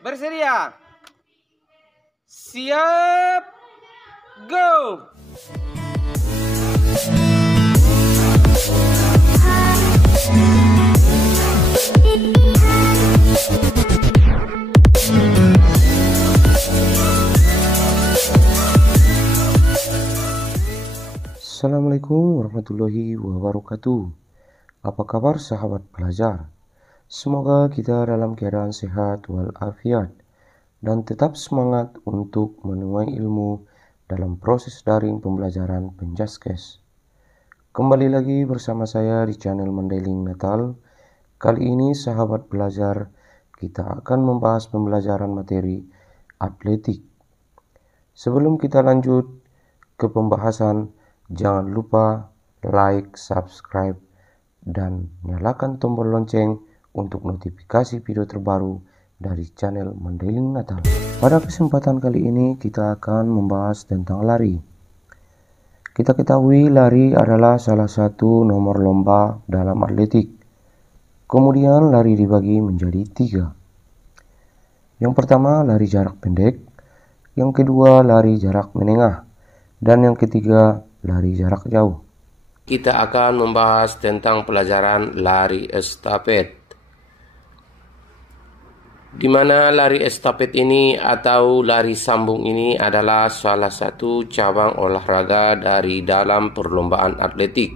Bersedia. Siap. Go. Assalamualaikum warahmatullahi wabarakatuh. Apa kabar sahabat pelajar? Semoga kita dalam keadaan sehat walafiat dan tetap semangat untuk menuai ilmu dalam proses daring pembelajaran Penjaskes. Kembali lagi bersama saya di channel Mandailing Natal. Kali ini sahabat pelajar, kita akan membahas pembelajaran materi atletik. Sebelum kita lanjut ke pembahasan, jangan lupa like, subscribe, dan nyalakan tombol lonceng untuk notifikasi video terbaru dari channel Mandailing Natal. Pada kesempatan kali ini kita akan membahas tentang lari. Kita ketahui lari adalah salah satu nomor lomba dalam atletik. Kemudian lari dibagi menjadi 3. Yang pertama lari jarak pendek, yang kedua lari jarak menengah, dan yang ketiga lari jarak jauh. Kita akan membahas tentang pelajaran lari estafet, di mana lari estafet ini atau lari sambung ini adalah salah satu cabang olahraga dari dalam perlombaan atletik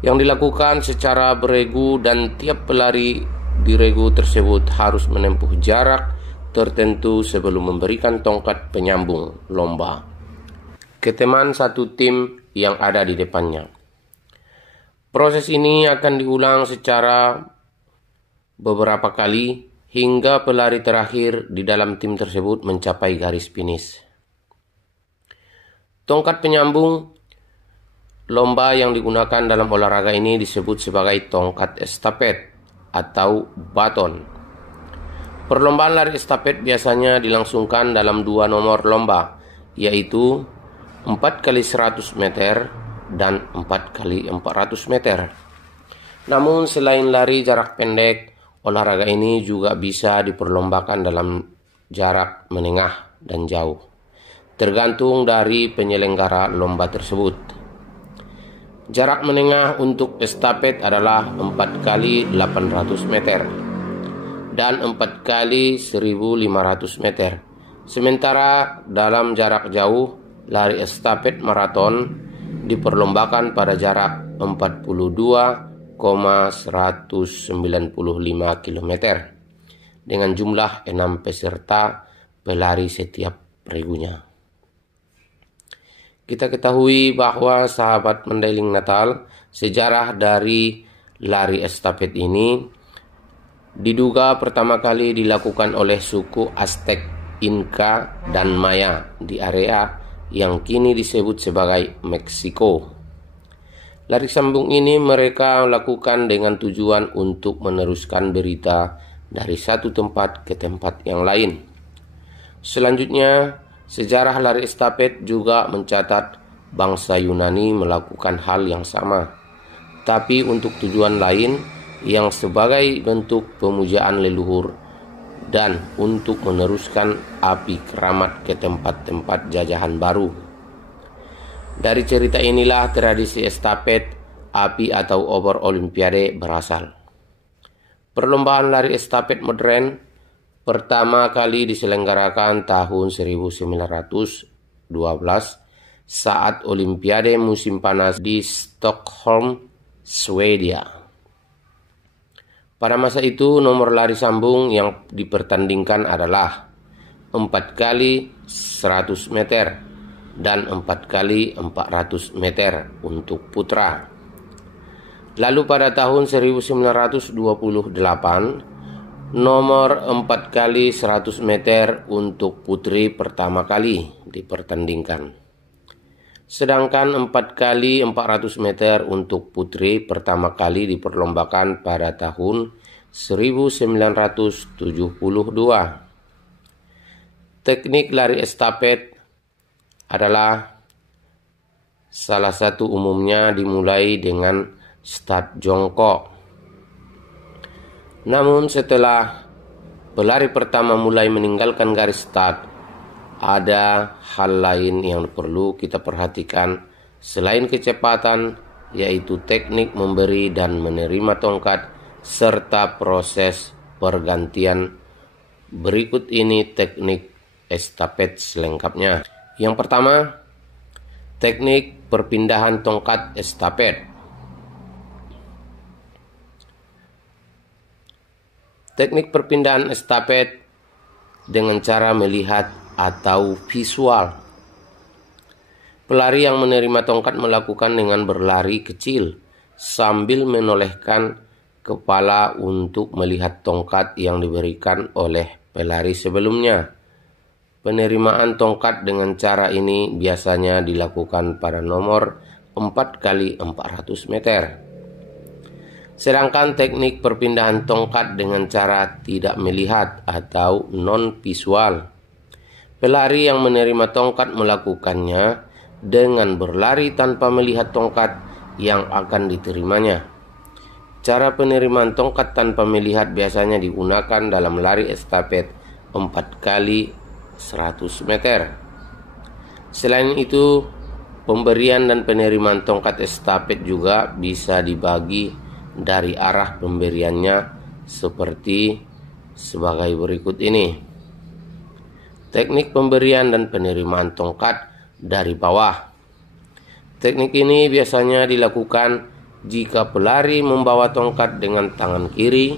yang dilakukan secara beregu, dan tiap pelari di regu tersebut harus menempuh jarak tertentu sebelum memberikan tongkat penyambung lomba ke teman satu tim yang ada di depannya. Proses ini akan diulang secara beberapa kali hingga pelari terakhir di dalam tim tersebut mencapai garis finish. Tongkat penyambung lomba yang digunakan dalam olahraga ini disebut sebagai tongkat estafet atau baton. Perlombaan lari estafet biasanya dilangsungkan dalam 2 nomor lomba, yaitu 4x100 meter dan 4x400 meter. Namun selain lari jarak pendek, olahraga ini juga bisa diperlombakan dalam jarak menengah dan jauh, tergantung dari penyelenggara lomba tersebut. Jarak menengah untuk estafet adalah 4x800 meter dan 4x1500 meter. Sementara dalam jarak jauh, lari estafet maraton diperlombakan pada jarak 42,195 km dengan jumlah 6 peserta pelari setiap regunya. Kita ketahui bahwa sahabat Mandailing Natal, sejarah dari lari estafet ini diduga pertama kali dilakukan oleh suku Aztec, Inca, dan Maya di area yang kini disebut sebagai Meksiko. Lari sambung ini mereka lakukan dengan tujuan untuk meneruskan berita dari satu tempat ke tempat yang lain. Selanjutnya, sejarah lari estafet juga mencatat bangsa Yunani melakukan hal yang sama, tapi untuk tujuan lain yang sebagai bentuk pemujaan leluhur dan untuk meneruskan api keramat ke tempat-tempat jajahan baru. Dari cerita inilah tradisi estafet api atau obor olimpiade berasal. Perlombaan lari estafet modern pertama kali diselenggarakan tahun 1912 saat olimpiade musim panas di Stockholm, Swedia. Pada masa itu nomor lari sambung yang dipertandingkan adalah 4x100 meter dan 4x400 meter untuk putra. Lalu pada tahun 1928 nomor 4x100 meter untuk putri pertama kali dipertandingkan. Sedangkan 4x400 meter untuk putri pertama kali diperlombakan pada tahun 1972. Teknik lari estafet adalah salah satu umumnya dimulai dengan start jongkok. Namun setelah pelari pertama mulai meninggalkan garis start, ada hal lain yang perlu kita perhatikan selain kecepatan, yaitu teknik memberi dan menerima tongkat serta proses pergantian. Berikut ini teknik estafet selengkapnya. Yang pertama, teknik perpindahan tongkat estafet. Teknik perpindahan estafet dengan cara melihat atau visual. Pelari yang menerima tongkat melakukan dengan berlari kecil sambil menolehkan kepala untuk melihat tongkat yang diberikan oleh pelari sebelumnya. Penerimaan tongkat dengan cara ini biasanya dilakukan pada nomor 4x400 meter. Sedangkan teknik perpindahan tongkat dengan cara tidak melihat atau non-visual. Pelari yang menerima tongkat melakukannya dengan berlari tanpa melihat tongkat yang akan diterimanya. Cara penerimaan tongkat tanpa melihat biasanya digunakan dalam lari estafet 4x100 meter. Selain itu, pemberian dan penerimaan tongkat estafet juga bisa dibagi dari arah pemberiannya seperti sebagai berikut ini. Teknik pemberian dan penerimaan tongkat dari bawah. Teknik ini biasanya dilakukan jika pelari membawa tongkat dengan tangan kiri,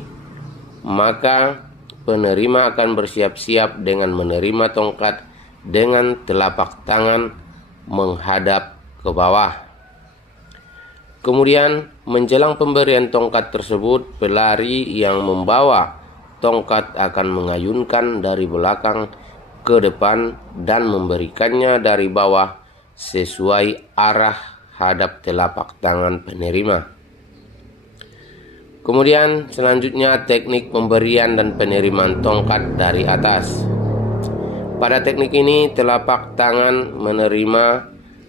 maka penerima akan bersiap-siap dengan menerima tongkat dengan telapak tangan menghadap ke bawah. Kemudian menjelang pemberian tongkat tersebut, pelari yang membawa tongkat akan mengayunkan dari belakang ke depan dan memberikannya dari bawah sesuai arah hadap telapak tangan penerima. Kemudian selanjutnya teknik pemberian dan penerimaan tongkat dari atas. Pada teknik ini telapak tangan menerima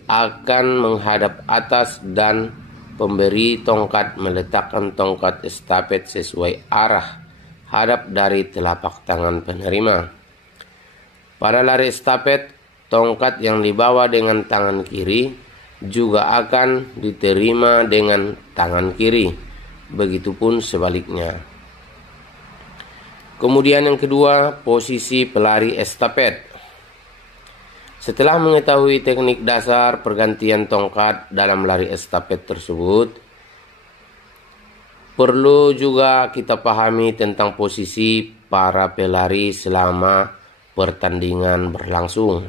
akan menghadap atas dan pemberi tongkat meletakkan tongkat estafet sesuai arah hadap dari telapak tangan penerima. Pada lari estafet, tongkat yang dibawa dengan tangan kiri juga akan diterima dengan tangan kiri. Begitupun sebaliknya. Kemudian yang kedua, posisi pelari estafet. Setelah mengetahui teknik dasar pergantian tongkat dalam lari estafet tersebut, perlu juga kita pahami tentang posisi para pelari selama pertandingan berlangsung.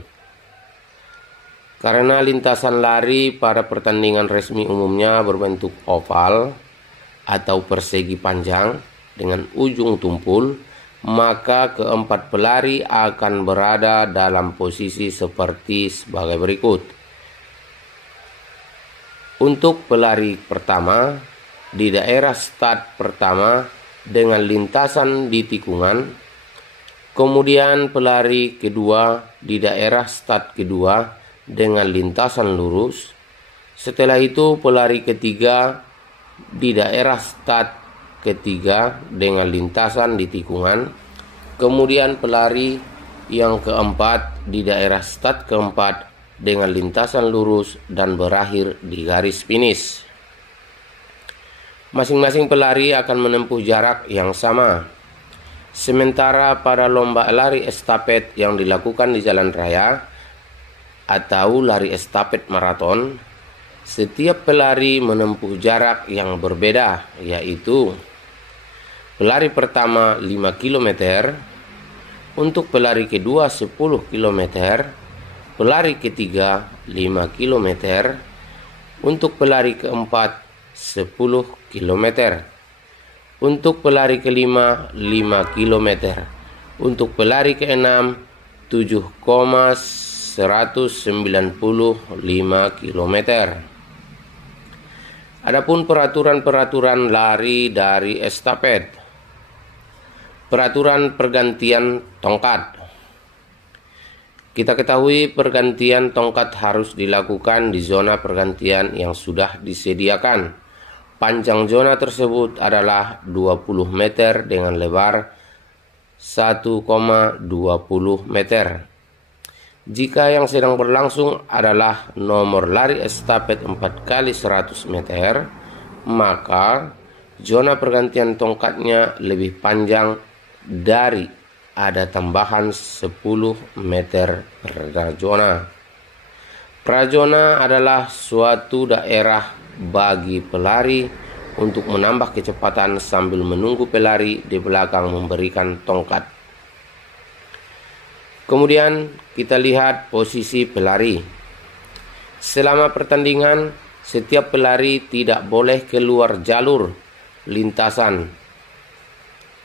Karena lintasan lari pada pertandingan resmi umumnya berbentuk oval atau persegi panjang dengan ujung tumpul, maka keempat pelari akan berada dalam posisi seperti sebagai berikut. Untuk pelari pertama, di daerah start pertama dengan lintasan di tikungan, kemudian pelari kedua di daerah start kedua dengan lintasan lurus, setelah itu pelari ketiga di daerah start ketiga dengan lintasan di tikungan, kemudian pelari yang keempat di daerah start keempat dengan lintasan lurus dan berakhir di garis finish. Masing-masing pelari akan menempuh jarak yang sama. Sementara pada lomba lari estafet yang dilakukan di jalan raya atau lari estafet maraton, setiap pelari menempuh jarak yang berbeda, yaitu pelari pertama 5 km, untuk pelari kedua 10 km, pelari ketiga 5 km, untuk pelari keempat 10 km, untuk pelari kelima 5 km, untuk pelari keenam 7,195 km. Adapun peraturan-peraturan lari dari estafet. Peraturan pergantian tongkat. Kita ketahui pergantian tongkat harus dilakukan di zona pergantian yang sudah disediakan. Panjang zona tersebut adalah 20 meter dengan lebar 1,20 meter. Jika yang sedang berlangsung adalah nomor lari estafet 4 kali 100 meter, maka zona pergantian tongkatnya lebih panjang dari ada tambahan 10 meter per zona. Prazona adalah suatu daerah bagi pelari untuk menambah kecepatan sambil menunggu pelari di belakang memberikan tongkat. Kemudian kita lihat posisi pelari. Selama pertandingan, setiap pelari tidak boleh keluar jalur lintasan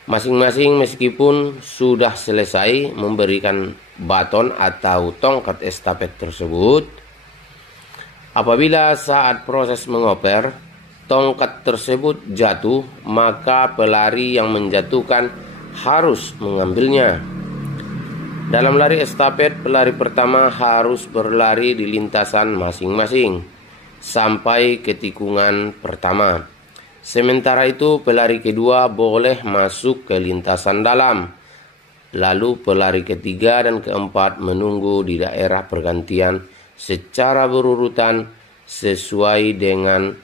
masing-masing meskipun sudah selesai memberikan baton atau tongkat estafet tersebut. Apabila saat proses mengoper, tongkat tersebut jatuh, maka pelari yang menjatuhkan harus mengambilnya. Dalam lari estafet, pelari pertama harus berlari di lintasan masing-masing sampai ke tikungan pertama. Sementara itu, pelari kedua boleh masuk ke lintasan dalam. Lalu pelari ketiga dan keempat menunggu di daerah pergantian secara berurutan sesuai dengan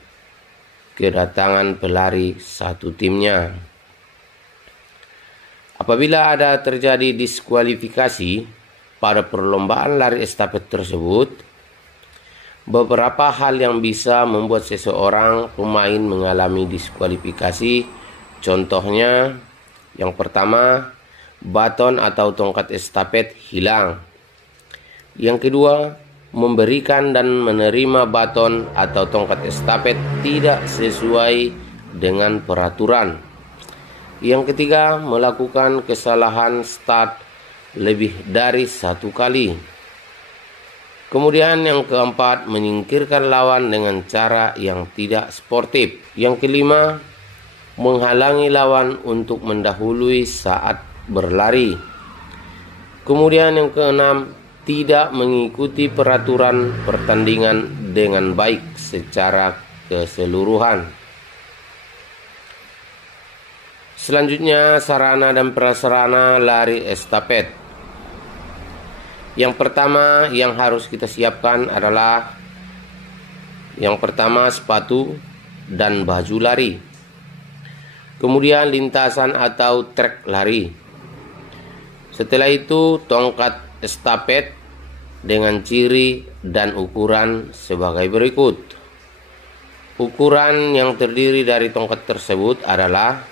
kedatangan pelari satu timnya. Apabila ada terjadi diskualifikasi pada perlombaan lari estafet tersebut, beberapa hal yang bisa membuat seseorang pemain mengalami diskualifikasi. Contohnya, yang pertama, baton atau tongkat estafet hilang. Yang kedua, memberikan dan menerima baton atau tongkat estafet tidak sesuai dengan peraturan. Yang ketiga, melakukan kesalahan start lebih dari satu kali. Kemudian yang keempat, menyingkirkan lawan dengan cara yang tidak sportif. Yang kelima, menghalangi lawan untuk mendahului saat berlari. Kemudian yang keenam, tidak mengikuti peraturan pertandingan dengan baik secara keseluruhan. Selanjutnya, sarana dan prasarana lari estafet. Yang pertama yang harus kita siapkan adalah yang pertama sepatu dan baju lari. Kemudian lintasan atau trek lari. Setelah itu tongkat estafet dengan ciri dan ukuran sebagai berikut. Ukuran yang terdiri dari tongkat tersebut adalah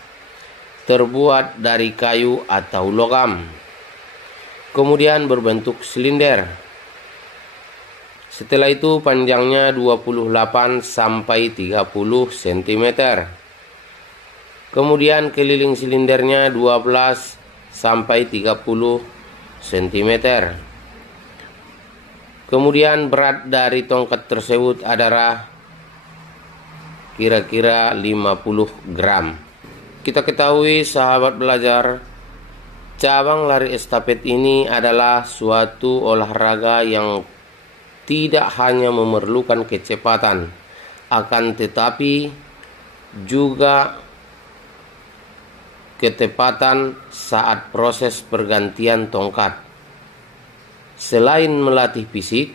terbuat dari kayu atau logam, kemudian berbentuk silinder. Setelah itu panjangnya 28 sampai 30 cm. Kemudian keliling silindernya 12 sampai 30 cm. Kemudian berat dari tongkat tersebut adalah kira-kira 50 gram. Kita ketahui, sahabat belajar, cabang lari estafet ini adalah suatu olahraga yang tidak hanya memerlukan kecepatan, akan tetapi juga ketepatan saat proses pergantian tongkat. Selain melatih fisik,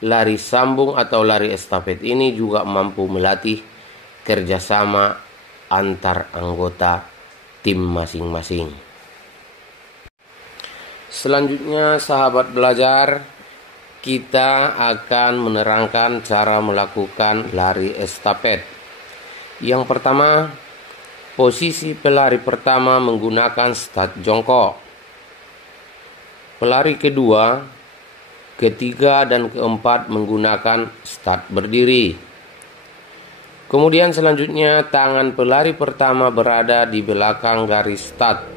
lari sambung atau lari estafet ini juga mampu melatih kerjasama antar anggota tim masing-masing. Selanjutnya, sahabat belajar, kita akan menerangkan cara melakukan lari estafet. Yang pertama, posisi pelari pertama menggunakan start jongkok. Pelari kedua, ketiga, dan keempat menggunakan start berdiri. Kemudian selanjutnya tangan pelari pertama berada di belakang garis start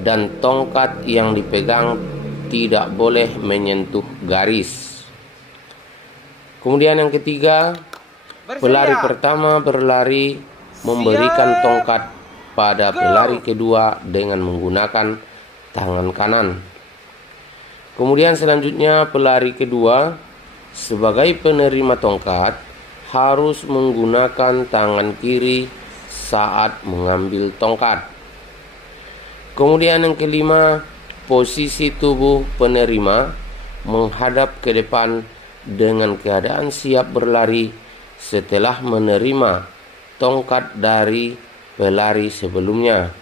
dan tongkat yang dipegang tidak boleh menyentuh garis. Kemudian yang ketiga, pelari pertama berlari memberikan tongkat pada pelari kedua dengan menggunakan tangan kanan. Kemudian selanjutnya pelari kedua sebagai penerima tongkat harus menggunakan tangan kiri saat mengambil tongkat. Kemudian yang kelima, posisi tubuh penerima menghadap ke depan dengan keadaan siap berlari setelah menerima tongkat dari pelari sebelumnya.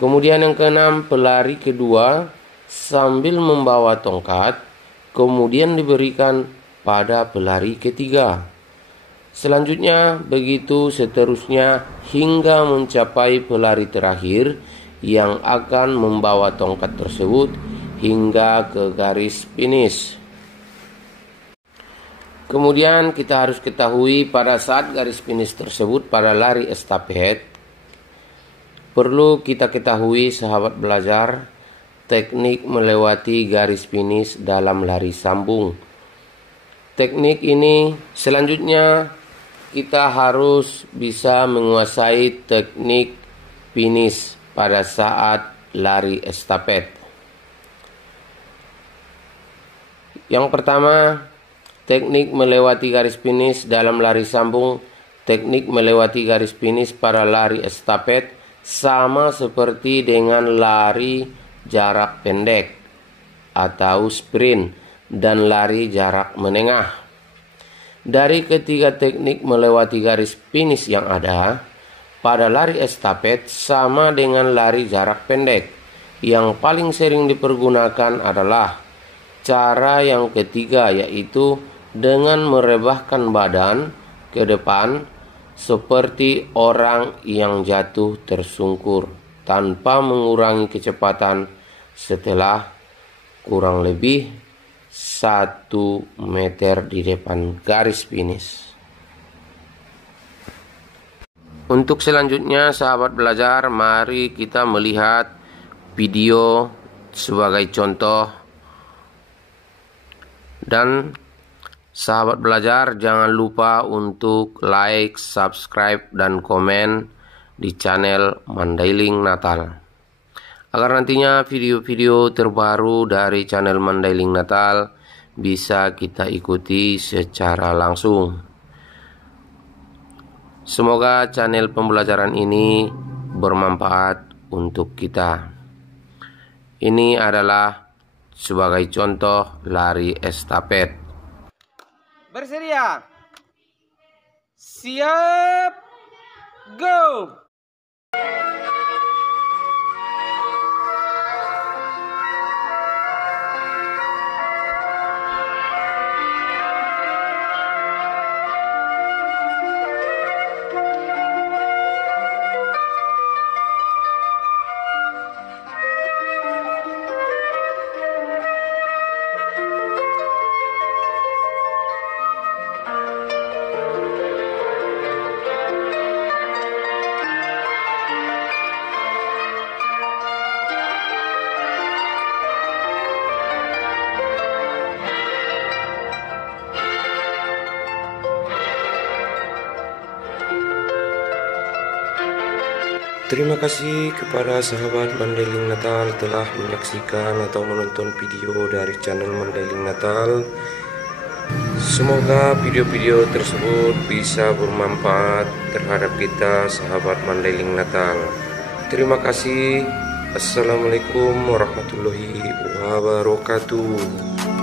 Kemudian yang keenam, pelari kedua sambil membawa tongkat kemudian diberikan pada pelari ketiga. Selanjutnya begitu seterusnya hingga mencapai pelari terakhir yang akan membawa tongkat tersebut hingga ke garis finish. Kemudian kita harus ketahui pada saat garis finish tersebut pada lari estafet, perlu kita ketahui sahabat belajar teknik melewati garis finish dalam lari sambung. Teknik ini selanjutnya kita harus bisa menguasai teknik finish pada saat lari estafet. Yang pertama, teknik melewati garis finish dalam lari sambung. Teknik melewati garis finish pada lari estafet sama seperti dengan lari jarak pendek atau sprint dan lari jarak menengah. Dari ketiga teknik melewati garis finish yang ada, pada lari estafet sama dengan lari jarak pendek. Yang paling sering dipergunakan adalah cara yang ketiga, yaitu dengan merebahkan badan ke depan seperti orang yang jatuh tersungkur tanpa mengurangi kecepatan setelah kurang lebih 1 meter di depan garis finish. Untuk selanjutnya sahabat belajar, mari kita melihat video sebagai contoh. Dan sahabat belajar jangan lupa untuk like, subscribe, dan komen di channel Mandailing Natal, agar nantinya video-video terbaru dari channel Mandailing Natal bisa kita ikuti secara langsung. Semoga channel pembelajaran ini bermanfaat untuk kita. Ini adalah sebagai contoh lari estafet. Bersedia. Siap. Go. Terima kasih kepada sahabat Mandailing Natal telah menyaksikan atau menonton video dari channel Mandailing Natal. Semoga video-video tersebut bisa bermanfaat terhadap kita sahabat Mandailing Natal. Terima kasih. Assalamualaikum warahmatullahi wabarakatuh.